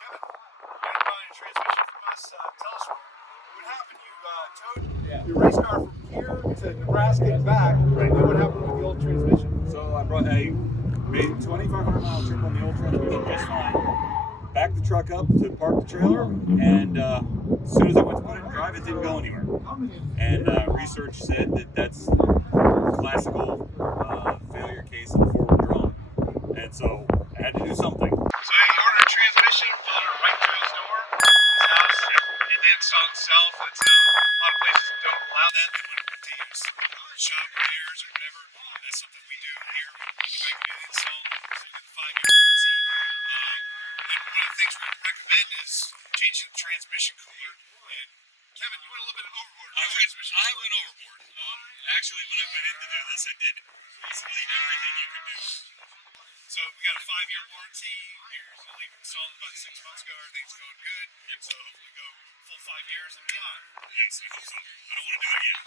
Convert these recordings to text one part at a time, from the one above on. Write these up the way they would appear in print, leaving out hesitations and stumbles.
Kevin, you got to buy a transmission from us. Tell us what happened. You towed your race car from here to Nebraska and back. Right. Then what happened with the old transmission? So I made 2,500 mile trip on the old transmission just fine. Backed the truck up to park the trailer, and as soon as I went to put it in drive, it didn't go anywhere. And research said that that's classical failure case of the forward drum. And so I had to do something. So he ordered a transmission, delivered it right to his door, his house. It then installed itself. It's, a lot of places don't allow that. They want to use shop repairs or whatever. That's something we do here. Anybody can do the install. So we get the 5-year warranty. And one of the things we recommend is changing the transmission cooler. And Kevin, you went a little bit overboard. I went overboard. Actually, when I went in to do this, I did basically everything you could do. So we got a 5-year warranty. You're only installed about 6 months ago. Everything's going good. Yep. So hopefully go full 5 years and beyond. Yes, I hope so. I don't want to do it again.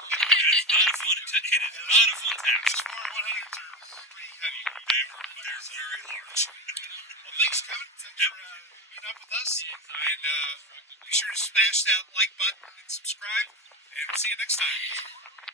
It's not a fun. It is not a fun task. Those 400s are pretty heavy. They're very large. Well, thanks, Kevin. Thanks for being up with us. And be sure to smash that like button and subscribe. And we'll see you next time.